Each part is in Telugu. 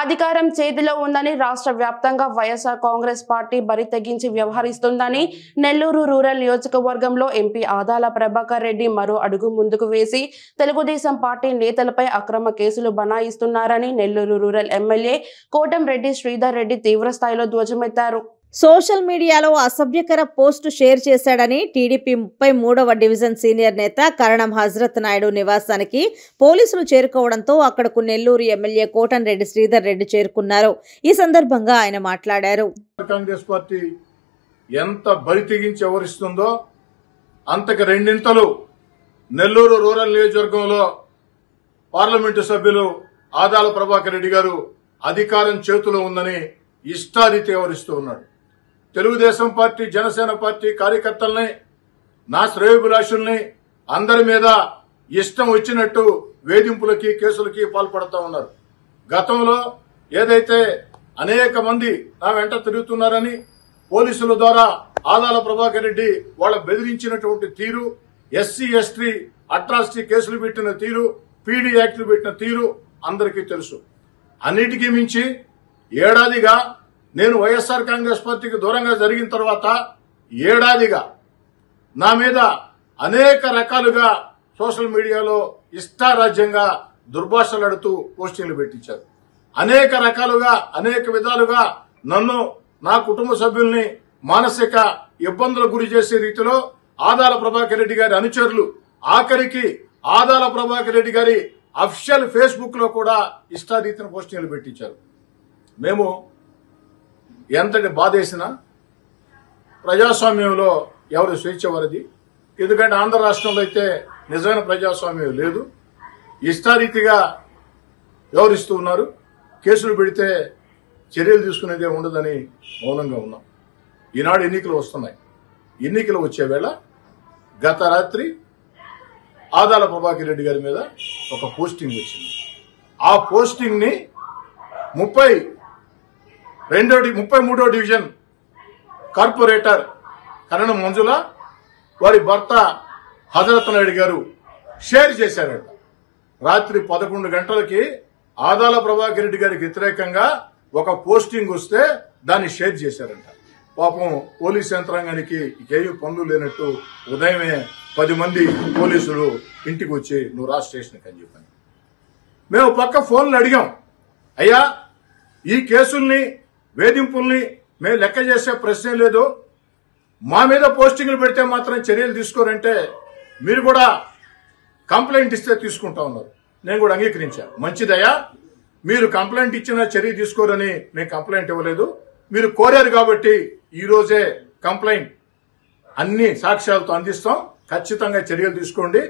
అధికారం చేతిలో ఉందని రాష్ట్ర వ్యాప్తంగా వైఎస్ఆర్ కాంగ్రెస్ పార్టీ బరి తెగించి వ్యవహరిస్తుందని నెల్లూరు రూరల్ నియోజకవర్గంలో ఎంపీ ఆదాల ప్రభాకర్ రెడ్డి మరో అడుగు ముందుకు వేసి తెలుగుదేశం పార్టీ నేతలపై అక్రమ కేసులు బనాయిస్తున్నారని నెల్లూరు రూరల్ ఎమ్మెల్యే కోటంరెడ్డి శ్రీధర్ రెడ్డి తీవ్రస్థాయిలో ధ్వజమెత్తారు. సోషల్ మీడియాలో అసభ్యకర పోస్టు షేర్ చేశాడని టీడీపీ 33వ డివిజన్ సీనియర్ నేత కరణం హజరత్ నాయుడు నివాసానికి పోలీసులు చేరుకోవడంతో అక్కడకు నెల్లూరు ఎమ్మెల్యే కోటంరెడ్డి శ్రీధర్ రెడ్డి చేరుకున్నారు. ఈ సందర్భంగా ఆయన మాట్లాడారు. కాంగ్రెస్ పార్టీ ఎంత బరి తెగించి వ్యవహరిస్తుందో అంతకు రెండింతలు నెల్లూరు రూరల్ నియోజకవర్గంలో పార్లమెంటు సభ్యులు ఆదాల ప్రభాకర్ రెడ్డి గారు అధికారం చేతిలో ఉందని ఇష్టారీతి వ్యవహరిస్తూ ఉన్నాడు. తెలుగుదేశం పార్టీ, జనసేన పార్టీ కార్యకర్తల్ని, నా శ్రేయోభిలాషుల్ని అందరి మీద ఇష్టం వచ్చినట్టు వేధింపులకి, కేసులకి పాల్పడుతూ ఉన్నారు. గతంలో ఏదైతే అనేక మంది నా వెంట తిరుగుతున్నారని పోలీసుల ద్వారా ఆదాల ప్రభాకర్ రెడ్డి వాళ్ళ బెదిరించినటువంటి తీరు, ఎస్సీ ఎస్టీ అట్రాసిటీ కేసులు పెట్టిన తీరు, పీడీ యాక్టులు పెట్టిన తీరు అందరికీ తెలుసు. అన్నిటికీ మించి ఏడాదిగా నేను వైఎస్ఆర్ కాంగ్రెస్ పార్టీకి దూరంగా జరిగిన తర్వాత ఏడాదిగా నా మీద అనేక రకాలుగా సోషల్ మీడియాలో ఇష్టారాజ్యంగా దుర్భాషలాడుతూ పోస్టింగ్లు పెట్టించారు. అనేక రకాలుగా, అనేక విధాలుగా నన్ను, నా కుటుంబ సభ్యుల్ని మానసిక ఇబ్బందులకు గురి చేసే రీతిలో ఆదాల ప్రభాకర్ రెడ్డి గారి అనుచరులు, ఆఖరికి ఆదాల ప్రభాకర్ రెడ్డి గారి అఫిషియల్ ఫేస్బుక్ లో కూడా ఇష్టారీతిన పోస్టింగ్లు పెట్టించారు. మేము ఎంతటి బాధేసినా ప్రజాస్వామ్యంలో ఎవరు స్వేచ్ఛ వారిది. ఎందుకంటే ఆంధ్ర రాష్ట్రంలో అయితే నిజమైన ప్రజాస్వామ్యం లేదు. ఇష్టారీతిగా వ్యవహరిస్తూ ఉన్నారు. కేసులు పెడితే చర్యలు తీసుకునేదే ఉండదని మౌనంగా ఉన్నాం. ఈనాడు ఎన్నికలు వస్తున్నాయి. ఎన్నికలు వచ్చే వేళ గత రాత్రి ఆదాల ప్రభాకర్ రెడ్డి గారి మీద ఒక పోస్టింగ్ వచ్చింది. ఆ పోస్టింగ్ ని 33వ డివిజన్ కార్పొరేటర్ కరణం మంజుల వారి భర్త హజరత్ నాయుడు గారు షేర్ చేశారట. రాత్రి 11 గంటలకి ఆదాల ప్రభాకర్ రెడ్డి గారికి వ్యతిరేకంగా ఒక పోస్టింగ్ వస్తే దాన్ని షేర్ చేశారంట. పాపం పోలీస్ యంత్రాంగానికి ఇంకేమీ పనులు లేనట్టు ఉదయమే 10 మంది పోలీసులు ఇంటికి వచ్చి నువ్వు రా స్టేషన్కి అని చెప్పాను. మేము పక్క ఫోన్లు అడిగాం, అయ్యా ఈ కేసుల్ని, వేధింపుల్ని మేము లెక్క చేసే ప్రశ్నే లేదు, మా మీద పోస్టింగ్లు పెడితే మాత్రం చర్యలు తీసుకోరంటే మీరు కూడా కంప్లైంట్ ఇస్తే తీసుకుంటా ఉన్నారు. నేను కూడా అంగీకరించాను. మంచిదయ్యా, మీరు కంప్లైంట్ ఇచ్చినా చర్య తీసుకోరని మేము కంప్లైంట్ ఇవ్వలేదు. మీరు కోరారు కాబట్టి ఈ రోజే కంప్లైంట్ అన్ని సాక్ష్యాలతో అందిస్తాం, ఖచ్చితంగా చర్యలు తీసుకోండి.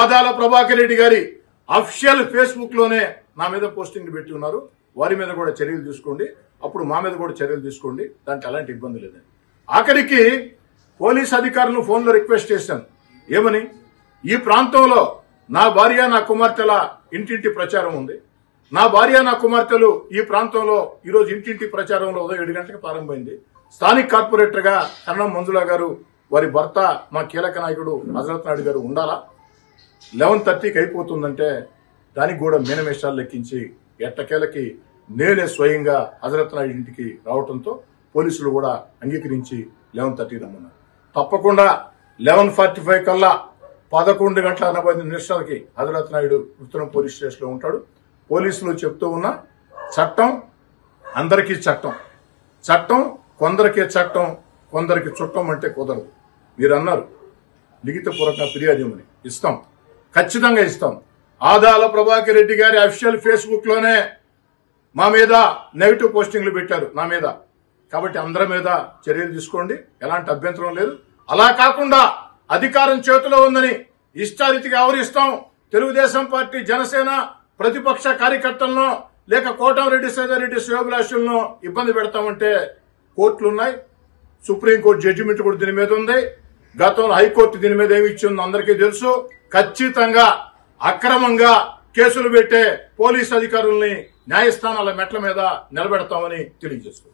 ఆదాల ప్రభాకర్ రెడ్డి గారి అఫిషియల్ ఫేస్బుక్ లోనే నా మీద పోస్టింగ్ పెట్టి ఉన్నారు, వారి మీద కూడా చర్యలు తీసుకోండి, అప్పుడు మా మీద కూడా చర్యలు తీసుకోండి, దాంట్లో ఎలాంటి ఇబ్బంది లేదని. ఆఖరికి పోలీస్ అధికారులను ఫోన్లో రిక్వెస్ట్ చేశాను. ఏమని, ఈ ప్రాంతంలో నా భార్య, నా కుమార్తెల ఇంటింటి ప్రచారం ఉంది. నా భార్య, నా కుమార్తెలు ఈ ప్రాంతంలో ఈరోజు ఇంటింటి ప్రచారంలో ఉదయం 7 గంటలకు ప్రారంభమైంది. స్థానిక కార్పొరేటర్ గా కరణం మంజుల గారు, వారి భర్త మా కీలక నాయకుడు హజరత్ నాయుడు గారు ఉండాలా. 11:30కి అయిపోతుందంటే దానికి కూడా మీనమేషాలు లెక్కించి ఎట్టకేలకి నేనే స్వయంగా హజరత్ నాయుడు ఇంటికి రావడంతో పోలీసులు కూడా అంగీకరించి 11:30 రమ్మన్నారు. తప్పకుండా 11:45 కల్లా 11:40 హజరత్ నాయుడు ఉత్తరం పోలీస్ స్టేషన్లో ఉంటాడు. పోలీసులు చెప్తూ ఉన్న చట్టం అందరికీ చట్టం, చట్టం కొందరికే చట్టం, కొందరికి చుట్టం అంటే కుదరదు. మీరు అన్నారు లిఖితపూర్వక ఫిర్యాదు ఇవ్వమని, ఇస్తాం, ఖచ్చితంగా ఇస్తాం. ఆదాల ప్రభాకర్ రెడ్డి గారి అఫిషియల్ ఫేస్బుక్ లోనే మా మీద నెగిటివ్ పోస్టింగ్లు పెట్టారు నా మీద. కాబట్టి అందరి మీద చర్యలు తీసుకోండి, ఎలాంటి అభ్యంతరం లేదు. అలా కాకుండా అధికారం చేతిలో ఉందని ఇష్టారీతిగా వ్యవహరిస్తాం. తెలుగుదేశం పార్టీ, జనసేన ప్రతిపక్ష కార్యకర్తలను లేక కోటంరెడ్డి శ్రీధర్ రెడ్డి శ్రేయోభిలాషులను ఇబ్బంది పెడతామంటే కోర్టులున్నాయి, సుప్రీంకోర్టు జడ్జిమెంట్ కూడా దీని మీద ఉంది. గతంలో హైకోర్టు దీని మీద ఏమి ఇచ్చిందో అందరికీ తెలుసు. ఖచ్చితంగా అక్రమంగా కేసులు పెట్టే పోలీస్ అధికారుల్ని న్యాయస్థానాల మెట్ల మీద నిలబెడతామని తెలియజేస్తుంది.